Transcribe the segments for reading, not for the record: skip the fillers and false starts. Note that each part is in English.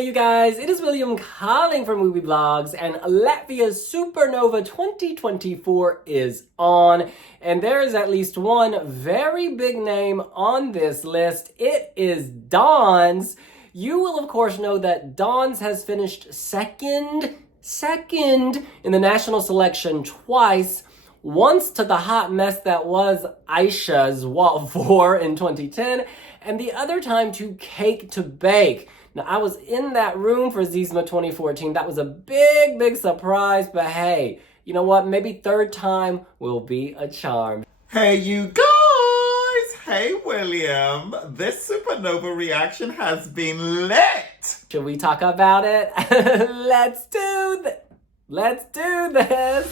Hey you guys, it is William calling from Wiwibloggs, and Latvia's Supernova 2024 is on, and there is at least one very big name on this list. It is Dans. You will of course know that Dans has finished second in the national selection twice. Once to the hot mess that was Aisha's Walk 4 in 2010, and the other time to Cake to Bake. Now, I was in that room for Zizma 2014. That was a big surprise, but hey, you know what? Maybe third time will be a charm. Hey, you guys! Hey, William! This Supernova reaction has been lit! Should we talk about it? Let's do this!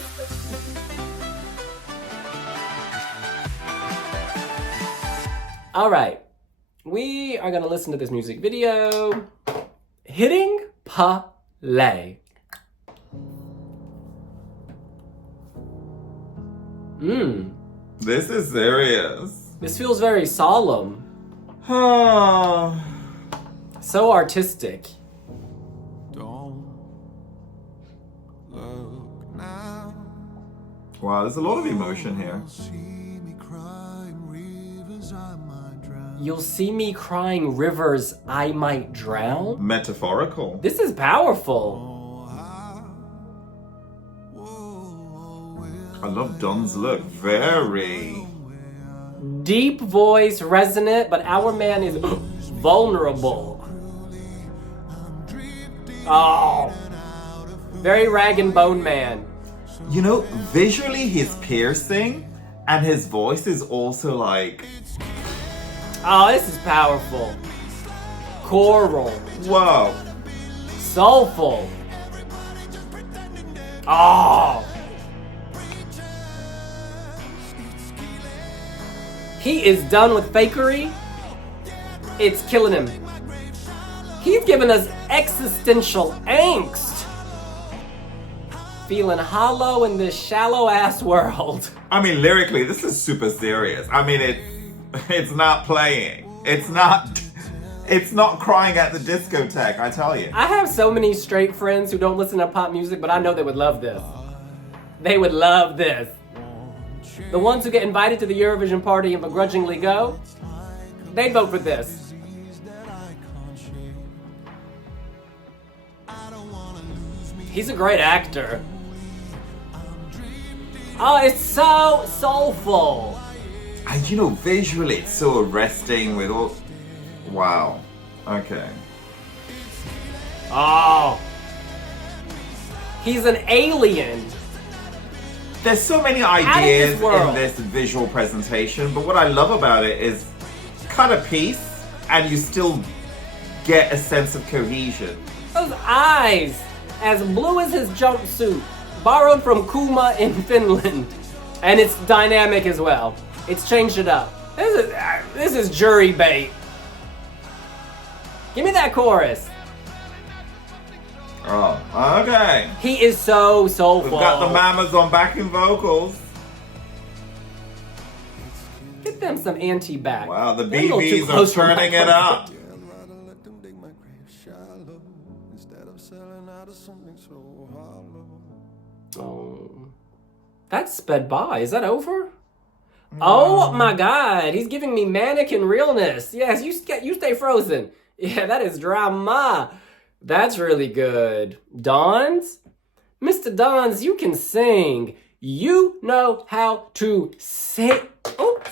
All right. We are going to listen to this music video. Hitting play. This is serious. This feels very solemn. So artistic. Don't look now. Wow, there's a lot of emotion here. You'll see me crying rivers I might drown? Metaphorical. This is powerful. I love Don's look. Very Deep voice, resonant, but our man is vulnerable. Oh. Very rag and bone man. You know, visually he's piercing, and his voice is also like... Oh, this is powerful. Choral. Whoa. Soulful. Oh. He is done with fakery. It's killing him. He's giving us existential angst. Feeling hollow in this shallow ass world. I mean, lyrically, this is super serious. I mean, it's not playing. It's not crying at the discotheque, I tell you. I have so many straight friends who don't listen to pop music, but I know they would love this. They would love this. The ones who get invited to the Eurovision party and begrudgingly go, they'd vote for this. He's a great actor. Oh, it's so soulful. And you know, visually it's so arresting with all... Wow. Okay. Oh. He's an alien. There's so many ideas in this visual presentation, but what I love about it is cut a piece and you still get a sense of cohesion. Those eyes, as blue as his jumpsuit, borrowed from Kuma in Finland. And it's dynamic as well. It's changed it up. This is jury bait. Give me that chorus. Oh, okay. He is so soulful. We've got the mamas on backing vocals. Get them some anti-back. Wow, the BBs are turning it up. Oh, that's sped by. Is that over? Oh my God, he's giving me mannequin realness. Yes, you stay frozen. Yeah, that is drama. That's really good. Dans? Mr. Dans, you can sing. You know how to sing. Oops.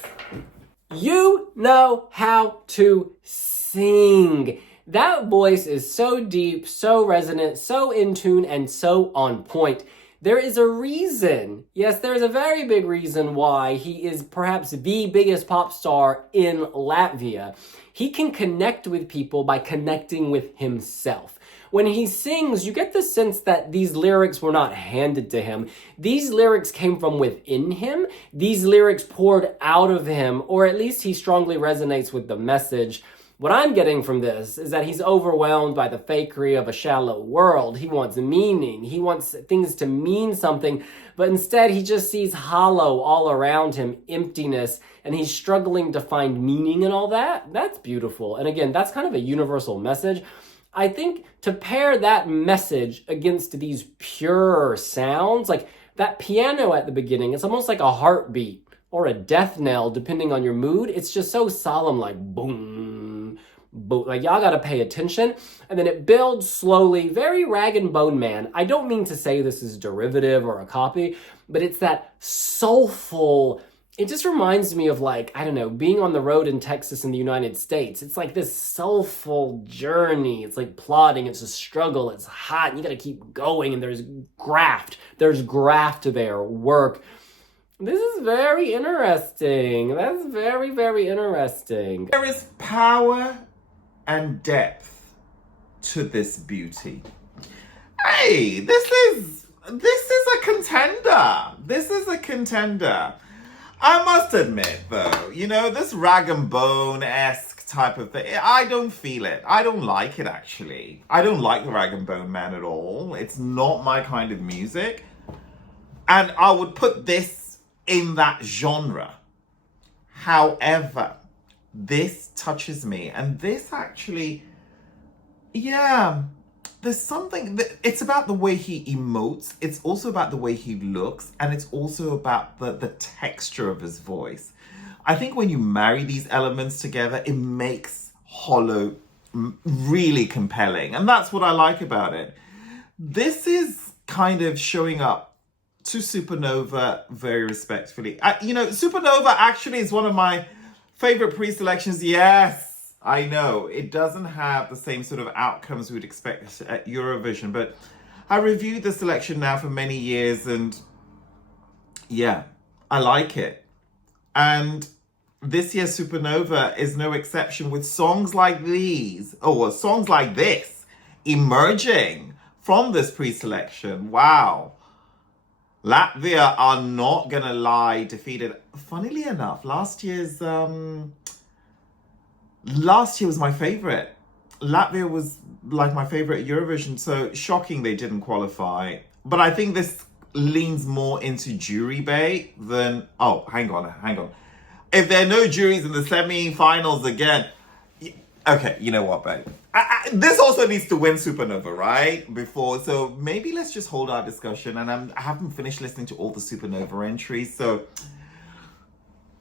You know how to sing. That voice is so deep, so resonant, so in tune, and so on point. There is a reason, yes, there is a very big reason why he is perhaps the biggest pop star in Latvia. He can connect with people by connecting with himself. When he sings, you get the sense that these lyrics were not handed to him. These lyrics came from within him. These lyrics poured out of him, or at least he strongly resonates with the message. What I'm getting from this is that he's overwhelmed by the fakery of a shallow world. He wants meaning. He wants things to mean something, but instead he just sees hollow all around him, emptiness, and he's struggling to find meaning in all that. That's beautiful. And again, that's kind of a universal message. I think to pair that message against these pure sounds, like that piano at the beginning, it's almost like a heartbeat or a death knell, depending on your mood. It's just so solemn, like boom, boom. Like, y'all gotta pay attention. And then it builds slowly, very Rag and Bone Man. I don't mean to say this is derivative or a copy, but it's that soulful. It just reminds me of, like, I don't know, being on the road in Texas in the United States. It's like this soulful journey. It's like plodding. It's a struggle. It's hot. And you got to keep going. And there's graft. There's graft there. Work. This is very interesting. That's very, very interesting. There is power and depth to this beauty. Hey, this is a contender. This is a contender. I must admit, though, this Rag and Bone-esque type of thing, I don't feel it. I don't like it, actually. I don't like the Rag and Bone Man at all. It's not my kind of music. And I would put this in that genre. However, this touches me. And this actually, there's something, it's about the way he emotes, it's also about the way he looks, and it's also about the texture of his voice. I think when you marry these elements together, it makes Hollow really compelling, and that's what I like about it. This is kind of showing up to Supernova very respectfully. Supernova actually is one of my favorite pre-selections. Yes, I know, it doesn't have the same sort of outcomes we'd expect at Eurovision, but I reviewed the selection now for many years, and yeah, I like it. And this year's Supernova is no exception, with songs like these, songs like this, emerging from this pre-selection. Wow. Latvia are not gonna lie defeated. Funnily enough, last year was my favorite. Latvia was like my favorite at Eurovision, so shocking they didn't qualify. But I think this leans more into jury bait than... Oh, hang on. If there are no juries in the semi-finals again... Okay, you know what, babe? This also needs to win Supernova, right? So maybe let's just hold our discussion. And I haven't finished listening to all the Supernova entries, so...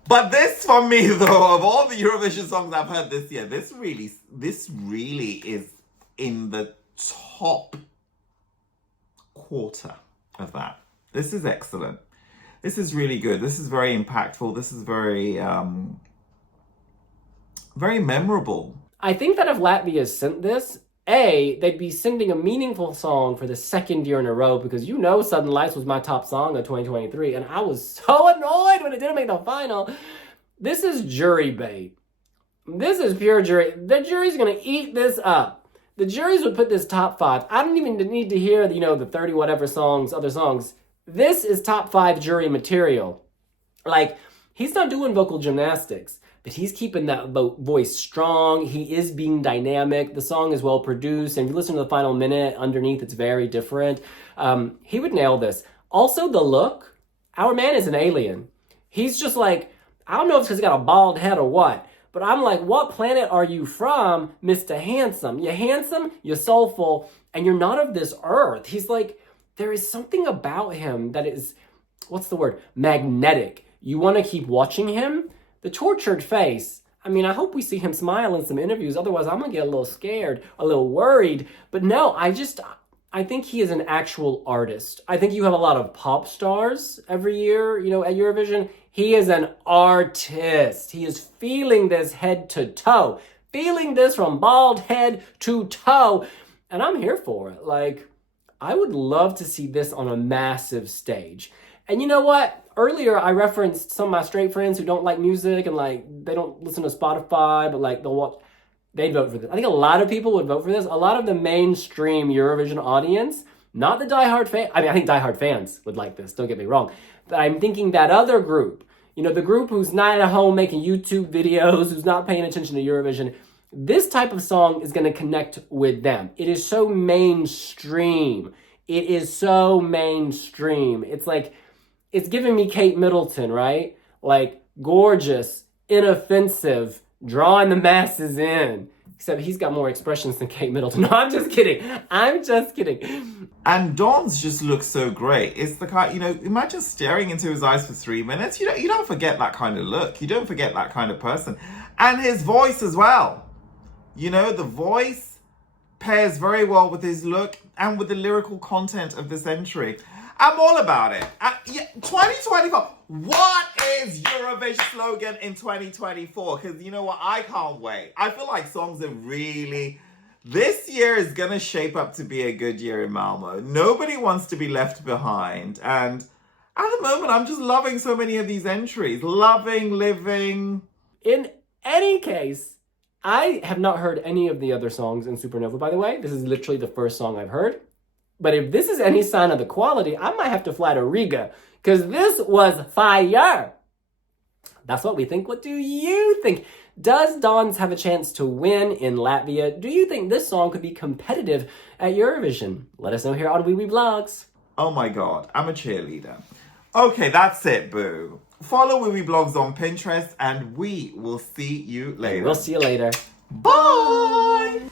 But this, for me, though, of all the Eurovision songs I've heard this year, this really is in the top quarter of that. This is excellent. This is really good. This is very impactful. This is very, very memorable. I think that if Latvia sent this, they'd be sending a meaningful song for the second year in a row, because Sudden Lights was my top song of 2023, and I was so annoyed when it didn't make the final. This is jury bait. This is pure jury. The jury's going to eat this up. The juries would put this top 5. I don't even need to hear, the 30 whatever songs, other songs. This is top 5 jury material. Like, he's not doing vocal gymnastics, but he's keeping that voice strong. He is being dynamic. The song is well produced. And if you listen to the final minute underneath, it's very different. He would nail this. Also, the look. Our man is an alien. He's just like, I don't know if it's because he's got a bald head or what, but I'm like, what planet are you from, Mr. Handsome? You're handsome, you're soulful, and you're not of this earth. He's like, there is something about him that is, magnetic. You want to keep watching him. The tortured face, I hope we see him smile in some interviews. Otherwise, I'm going to get a little scared, a little worried. But no, I think he is an actual artist. I think you have a lot of pop stars every year, at Eurovision. He is an artist. He is feeling this head to toe, feeling this from bald head to toe. And I'm here for it. Like, I would love to see this on a massive stage. And you know what? Earlier, I referenced some of my straight friends who don't like music and they don't listen to Spotify, but they'd vote for this. I think a lot of people would vote for this. A lot of the mainstream Eurovision audience, not the diehard fan. I think diehard fans would like this, don't get me wrong. But I'm thinking that other group, the group who's not at home making YouTube videos, who's not paying attention to Eurovision, this type of song is going to connect with them. It is so mainstream. It's like, it's giving me Kate Middleton, right? Like, gorgeous, inoffensive, drawing the masses in. Except he's got more expressions than Kate Middleton. No, I'm just kidding. I'm just kidding. And Don's just looks so great. It's the kind, imagine staring into his eyes for 3 minutes. You don't forget that kind of look. You don't forget that kind of person. And his voice as well. The voice pairs very well with his look and with the lyrical content of this entry. I'm all about it. 2024. What is Eurovision slogan in 2024? Because you know what? I can't wait. I feel like songs are really... This year is going to shape up to be a good year in Malmo. Nobody wants to be left behind. And at the moment, I'm just loving so many of these entries. Loving, living. In any case, I have not heard any of the other songs in Supernova, by the way. This is literally the first song I've heard. But if this is any sign of the quality, I might have to fly to Riga, because this was fire. That's what we think. What do you think? Does Dons have a chance to win in Latvia? Do you think this song could be competitive at Eurovision? Let us know here on Wiwibloggs. Oh my God, I'm a cheerleader. Okay, that's it, boo. Follow Wiwibloggs on Pinterest and we will see you later. We'll see you later. Bye!